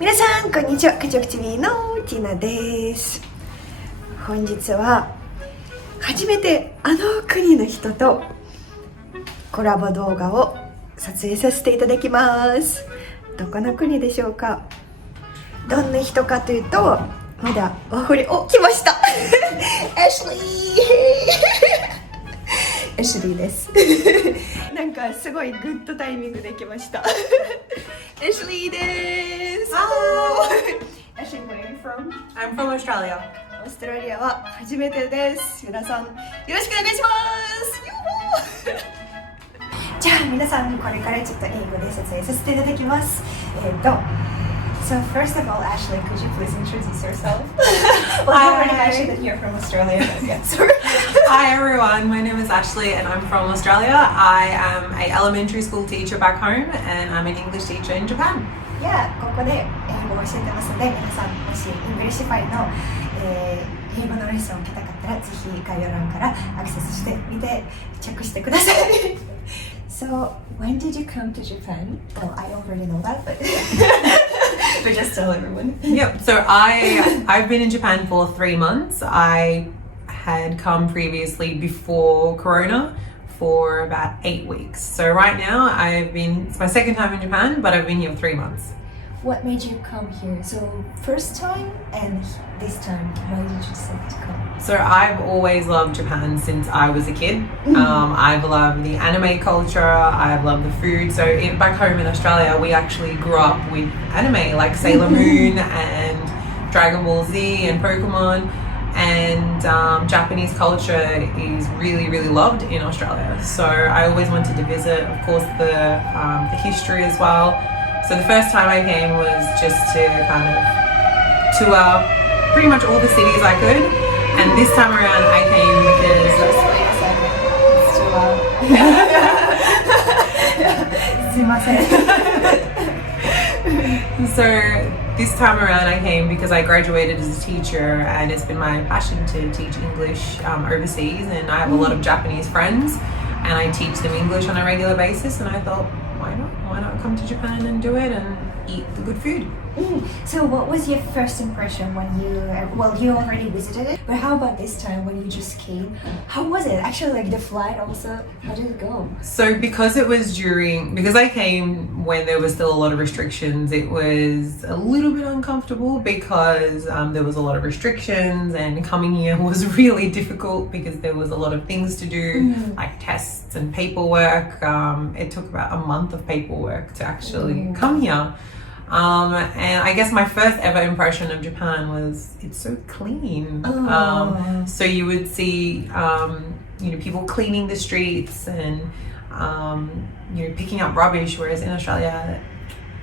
皆さんこんにちは、KachokTVのティナです。本日は初めてあの国の人とコラボ動画を撮影させていただきます。どこの国でしょうか。どんな人かというと、まだワーホリ、来ましたアシュリーアシュリーですなんかすごいグッドタイミングで来ましたアシュリーです。 Hi! Ashley, where are you from? I'm from Australia. オーストラリアは初めてです。皆さんよろしくお願いしますじゃあ皆さんこれからちょっと英語で説明させていただきます。So first of all, Ashley, could you please introduce yourself? Well, I already mentioned that you're from Australia. Sorry. Hi everyone, my name is Ashley and I'm from Australia. I am an elementary school teacher back home and I'm an English teacher in Japan. Yeah, ここで英語を教えてますので、皆さんもしイングリッシュファイの、英語のレッスンを受けたかったら、ぜひ概要欄からアクセスしてみてチェックしてください。So, when did you come to Japan? Well, I already know that, but but just tell everyone. Yep, so I've been in Japan for 3 months. I had come previously before Corona for about 8 weeks. So right now it's my second time in Japan, but I've been here for 3 months. What made you come here? So first time and this time, why did you decide to come? So I've always loved Japan since I was a kid. I've loved the anime culture, I've loved the food. So back home in Australia, we actually grew up with anime like Sailor Moon and Dragon Ball Z and Pokemon. And Japanese culture is really, really loved in Australia. So I always wanted to visit, of course, the history as well. So the first time I came was just to kind of tour pretty much all the cities I could. And this time around I came because... Just wait a second. It's too loud. すいません So this time around I came because I graduated as a teacher and it's been my passion to teach English overseas, and I have a lot of Japanese friends and I teach them English on a regular basis, and I thought, why not come to Japan and do it and eat the good food. So what was your first impression when you already visited it, but how about this time when you just came? How was it? Actually, like the flight also, how did it go? So because I came when there was still a lot of restrictions, it was a little bit uncomfortable because there was a lot of restrictions, and coming here was really difficult because there was a lot of things to do, like tests and paperwork. It took about a month of paperwork to actually come here. And I guess my first ever impression of Japan was it's so clean. So you would see, people cleaning the streets and, picking up rubbish, whereas in Australia,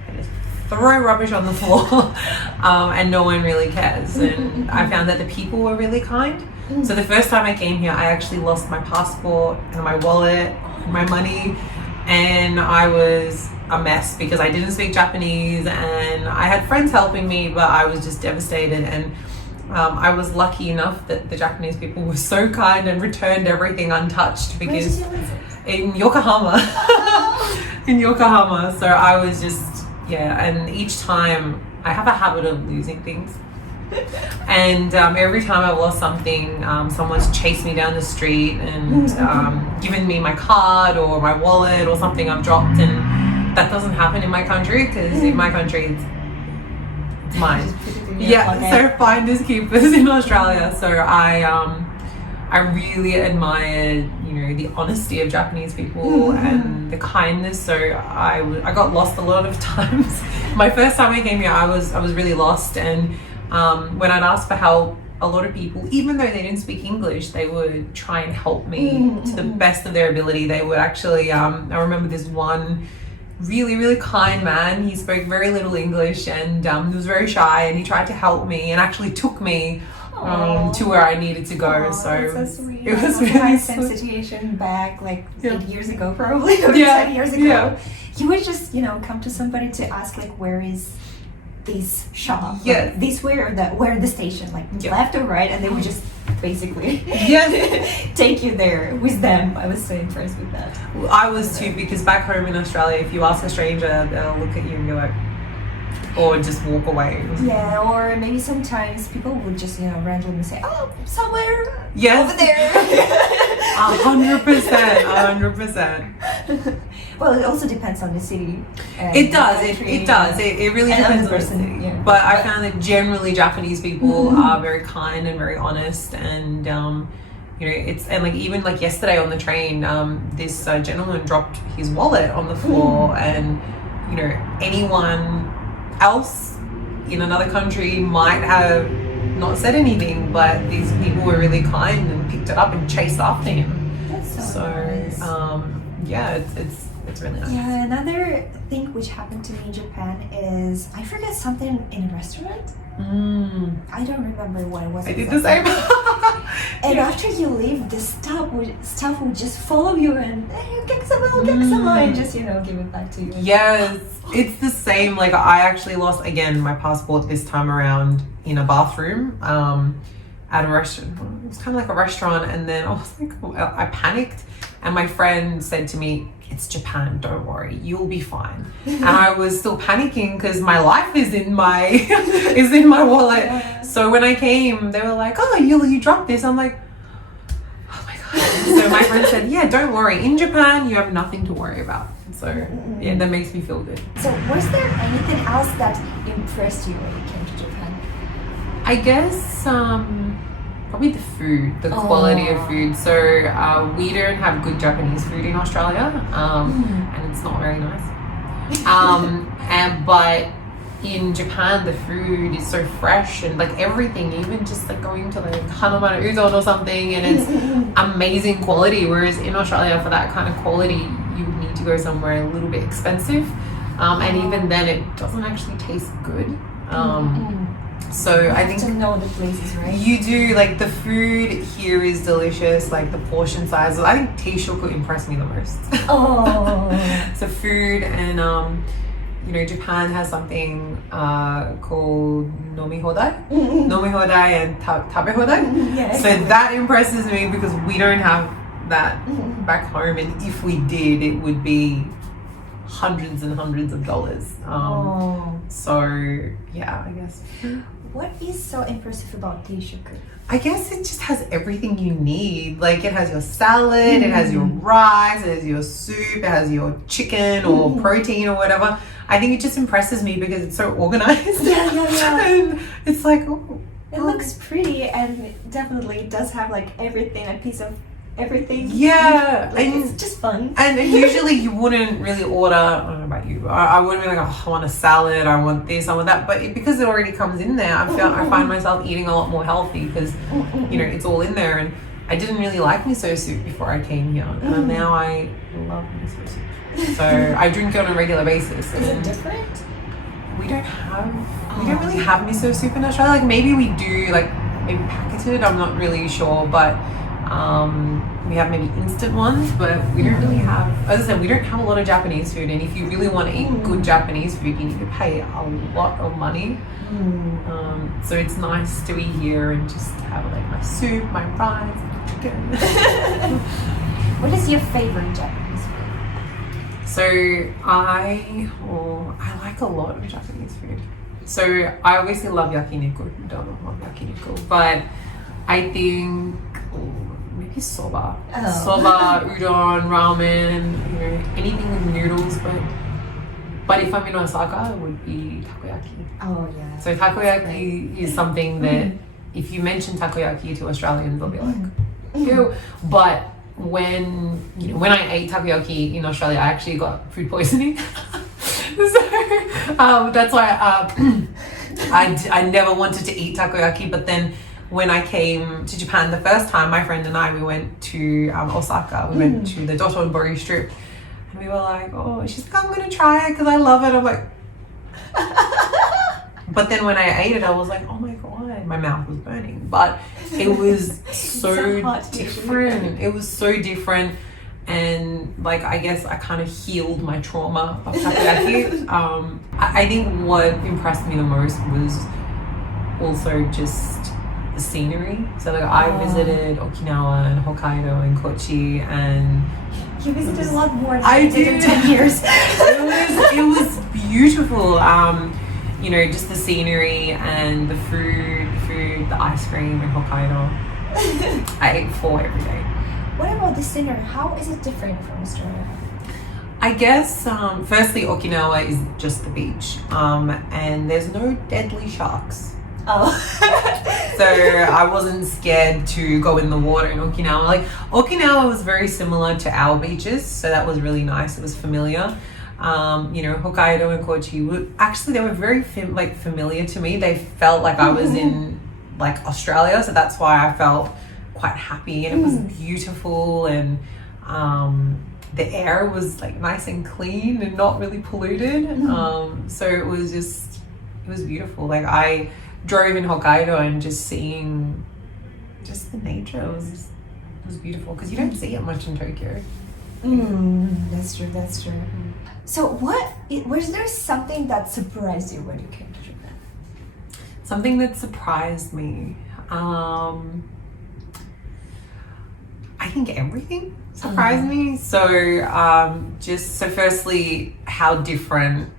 they just throw rubbish on the floor and no one really cares. And I found that the people were really kind. So the first time I came here, I actually lost my passport and my wallet, and my money, and I was a mess because I didn't speak Japanese, and I had friends helping me, but I was just devastated. And I was lucky enough that the Japanese people were so kind and returned everything untouched because in Yokohama. In Yokohama. So I was just, and each time I have a habit of losing things. And every time I've lost something, someone's chased me down the street and given me my card or my wallet or something I've dropped, and that doesn't happen in my country because in my country it's mine. So finders keepers in Australia. So I really admired, the honesty of Japanese people and the kindness. So I got lost a lot of times. My first time I came here, I was really lost, and when I'd ask for help, a lot of people, even though they didn't speak English, they would try and help me to the best of their ability. They would actually, I remember this one really, really kind man. He spoke very little English and he was very shy, and he tried to help me and actually took me to where I needed to go. So sweet. It was really same situation back like 8 years ago, probably, or 10 years ago. You would just, come to somebody to ask like, where is this shop? Like, this way or that? Where the station? Like left or right? And they would just basically take you there with them. I was so impressed with that. Well, I was too, because back home in Australia, if you ask a stranger, they'll look at you and be like, or just walk away. Yeah, or maybe sometimes people would just, randomly say, oh, somewhere Yes. over there. 100%. Well, it also depends on the city. It does. It does. It really And depends on other the person, city. yeah. But I found that generally Japanese people are very kind and very honest, and even like yesterday on the train, this gentleman dropped his wallet on the floor, and anyone else in another country might have not said anything, but these people were really kind and picked it up and chased after him. That's so nice. It's really nice. Yeah, another thing which happened to me in Japan is I forgot something in a restaurant. I don't remember what it was. I did the same. And after you leave, the staff would just follow you and and just give it back to you. Yes, it's the same. Like I actually lost again my passport this time around in a bathroom at a restaurant. It was kind of like a restaurant, and then I panicked, and my friend said to me, "It's Japan, don't worry, you'll be fine." And I was still panicking because my life is in my wallet. Yeah. So when I came, they were like, "Oh, you dropped this." I'm like, "Oh my god." So my friend said, "Yeah, don't worry, in Japan you have nothing to worry about." So yeah, that makes me feel good. So was there anything else that impressed you when you came to Japan? I guess probably the food, the quality of food. So we don't have good Japanese food in Australia, and it's not very nice. But in Japan, the food is so fresh and like everything, even just like going to like Hanamara Udon or something, and it's amazing quality. Whereas in Australia, for that kind of quality, you would need to go somewhere a little bit expensive, and even then, it doesn't actually taste good. So I think to know the places, right? you do. Like the food here is delicious. Like the portion sizes, I think Teishoku impressed me the most. So food, and Japan has something called nomi hodai, and tabe hodai. Yes. So that impresses me because we don't have that back home, and if we did, it would be hundreds and hundreds of dollars. So yeah, I guess. What is so impressive about Teishoku? I guess it just has everything you need. Like it has your salad, it has your rice, it has your soup, it has your chicken or protein or whatever. I think it just impresses me because it's so organized. Yeah. And it's like, oh. It looks pretty, and definitely it does have like everything, a piece of everything. Yeah. Like, it's just fun. And usually you wouldn't really order, I don't know about you, but I wouldn't be like, oh, I want a salad, I want this, I want that. But because it already comes in there, I find myself eating a lot more healthy because, it's all in there. And I didn't really like miso soup before I came here. And now I love miso soup. So I drink it on a regular basis. Is it different? We don't really have miso soup in Australia. Like maybe we do, like maybe packeted, I'm not really sure. But we have maybe instant ones, but we don't really have, as I said, we don't have a lot of Japanese food, and if you really want to eat good Japanese food, you need to pay a lot of money. So it's nice to eat here and just have like my soup, my rice, my chicken. What is your favorite Japanese food? So I like a lot of Japanese food. So I obviously love yakiniku, but I think maybe soba, udon, ramen, anything with noodles. But if I'm in Osaka, it would be takoyaki. Oh yeah. So takoyaki is something that if you mention takoyaki to Australians, they'll be like, ew. But when I ate takoyaki in Australia, I actually got food poisoning. So that's why I never wanted to eat takoyaki. But then when I came to Japan the first time, my friend and I, we went to Osaka. We went to the Dotonbori strip, and we were like, oh, she's like, I'm gonna try it because I love it. I'm like, but then when I ate it, I was like, oh my god, my mouth was burning. But it was so different. It was so different. And like, I guess I kind of healed my trauma of takoyaki. I think what impressed me the most was also just the scenery. So like I visited Okinawa and Hokkaido and Kochi, and you visited a lot more than I did in 10 years. It was beautiful. you know, just the scenery and the food, the ice cream in Hokkaido. I ate 4 every day. What about the scenery? How is it different from Australia? I guess, firstly, Okinawa is just the beach, and there's no deadly sharks. Oh. So I wasn't scared to go in the water in Okinawa. Like, Okinawa was very similar to our beaches, so that was really nice. It was familiar. You know, Hokkaido and Kochi they were very familiar to me. They felt like I was in like Australia, so that's why I felt quite happy, and it was beautiful, and the air was like nice and clean and not really polluted. So it was beautiful. Like, I drove in Hokkaido and just seeing just the nature was beautiful, because you don't see it much in Tokyo. That's true. So was there something that surprised you when you came to Japan? Something that surprised me, I think everything surprised me. So firstly, how different.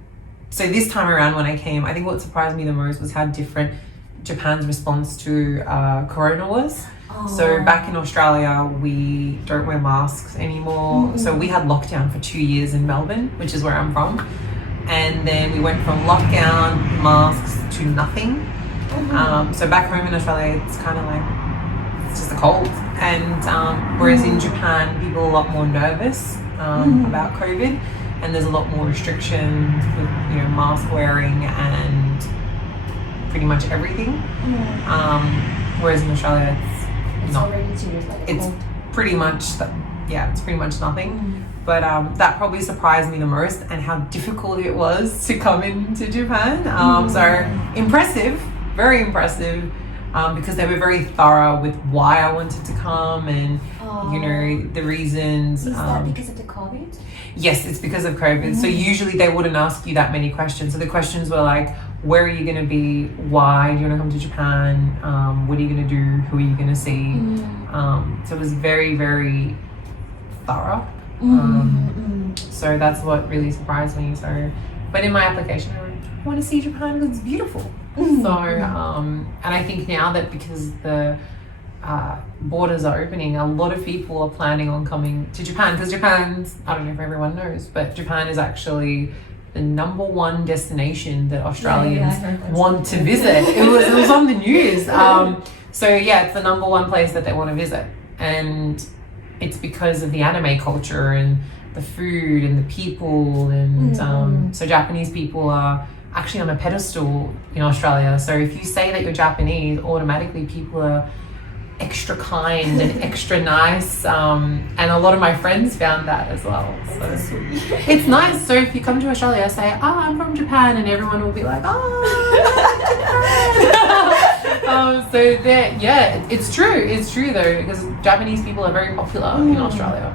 So this time around when I came, I think what surprised me the most was how different Japan's response to Corona was. So back in Australia, we don't wear masks anymore. So we had lockdown for 2 years in Melbourne, which is where I'm from. And then we went from lockdown, masks, to nothing. So back home in Australia, it's kind of like, it's just a cold. And whereas in Japan, people are a lot more nervous about COVID. And there's a lot more restrictions with, you know, mask wearing and pretty much everything. Whereas in Australia, it's already treated like a it's cold. pretty much it's pretty much nothing. But that probably surprised me the most, and how difficult it was to come into Japan. So impressive, very impressive, because they were very thorough with why I wanted to come, and you know, the reasons. Is that because of the COVID? Yes, it's because of COVID. So usually they wouldn't ask you that many questions. So the questions were like, where are you going to be? Why do you want to come to Japan? What are you going to do? Who are you going to see? So it was very, very thorough. So that's what really surprised me. So, but in my application, I want to see Japan because it's beautiful. So, and I think now that because the borders are opening, a lot of people are planning on coming to Japan, because Japan's, I don't know if everyone knows, but Japan is actually the #1 destination that Australians want to visit. It was on the news. So yeah, it's the #1 place that they want to visit, and it's because of the anime culture and the food and the people, and so Japanese people are actually on a pedestal in Australia. So if you say that you're Japanese, automatically people are extra kind and extra nice, and a lot of my friends found that as well. So it's nice. So if you come to Australia, say, I'm from Japan, and everyone will be like, so it's true though, because Japanese people are very popular in Australia,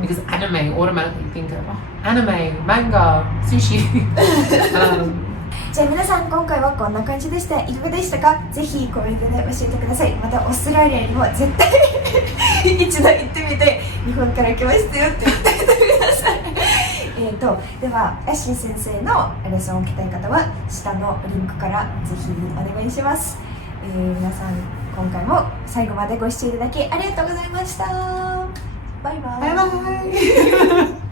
because anime, automatically think of anime, manga, sushi. じゃあ皆さん、今回はこんな感じでした。いかがでしたか？ぜひコメントで教えてください。またオーストラリアにも絶対一度行ってみて、日本から来ましたよって言ってください。ではアシー先生のレッスンを受けたい方は下のリンクからぜひお願いします。皆さん、今回も最後までご視聴いただきありがとうございました。バイバイ。バイバイ。